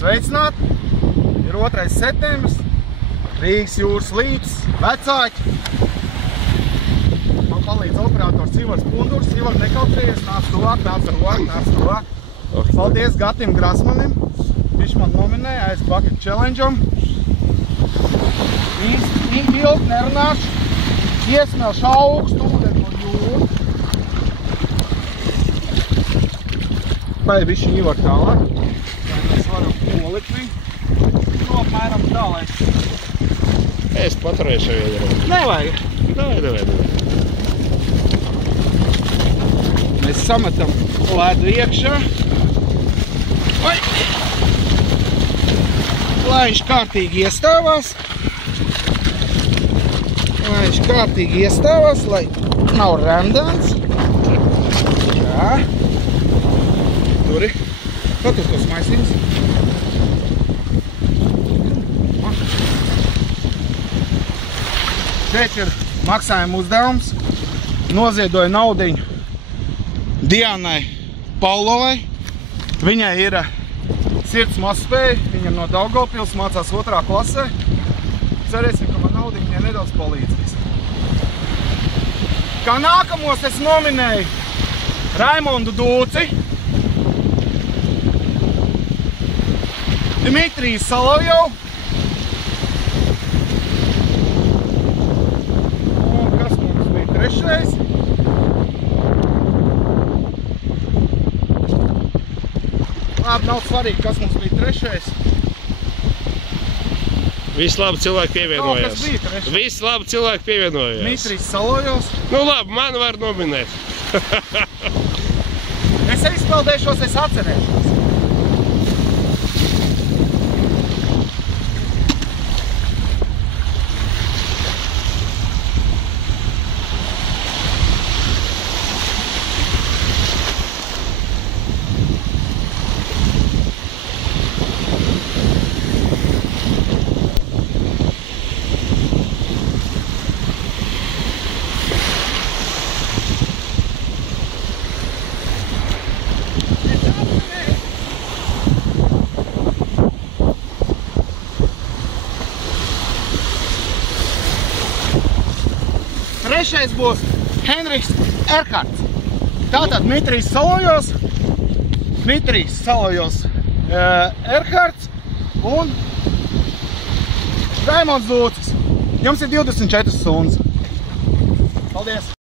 Sveicināti! Ir 2. septembris, Rīgas jūras līcis, vecāķi. Man palīdz operators Ivars Pundurs. Ivar, nekautrējies, nāc tuvāk, nāc tuvāk. Paldies Gatim Grasmanim. Viņš man nominēja Ice Bucket Challenge'am. Ilgi nerunāšu. Iesmelšu augstu ūdeni no jūras. Vai bišķi Ivar tālāk. Vai mēs varam polikt viņu. Nu, apmēram tā, lai... Es paturēšu vienu. Nevajag. Davai. Mēs sametam ledu iekšā. Vai! Lai viņš kārtīgi iestāvās. Lai nav rendans. Jā. Turi. Patur tos maisiņus. Šeit ir maksājuma uzdevums. Noziedoja naudiņu Dianai Paulovai. Viņai ir sirds mazspēja. Viņa no Daugavpils mācās 2. klasē. Cerēsim, ka man naudiņu viņai nedaudz palīdzēs. Kā nākamos es nominēju Raimondu Dūci, Dmitrijs Salovjovu un kas mums bija trešais? Labi, nav svarīgi, kas mums bija trešais. Visi labi cilvēki pievienojās. Kas bija trešais? Visi labi cilvēki pievienojās. Dmitrijs Salovjovs. Nu labi, man var nominēt. Es izpeldēšos, es atcerēšos. Trešais būs Henriks Erhards. Tātad Dmitrijs Salovjovs Erhards un Raimonds Dūcis. Jums ir 24 stundas. Paldies!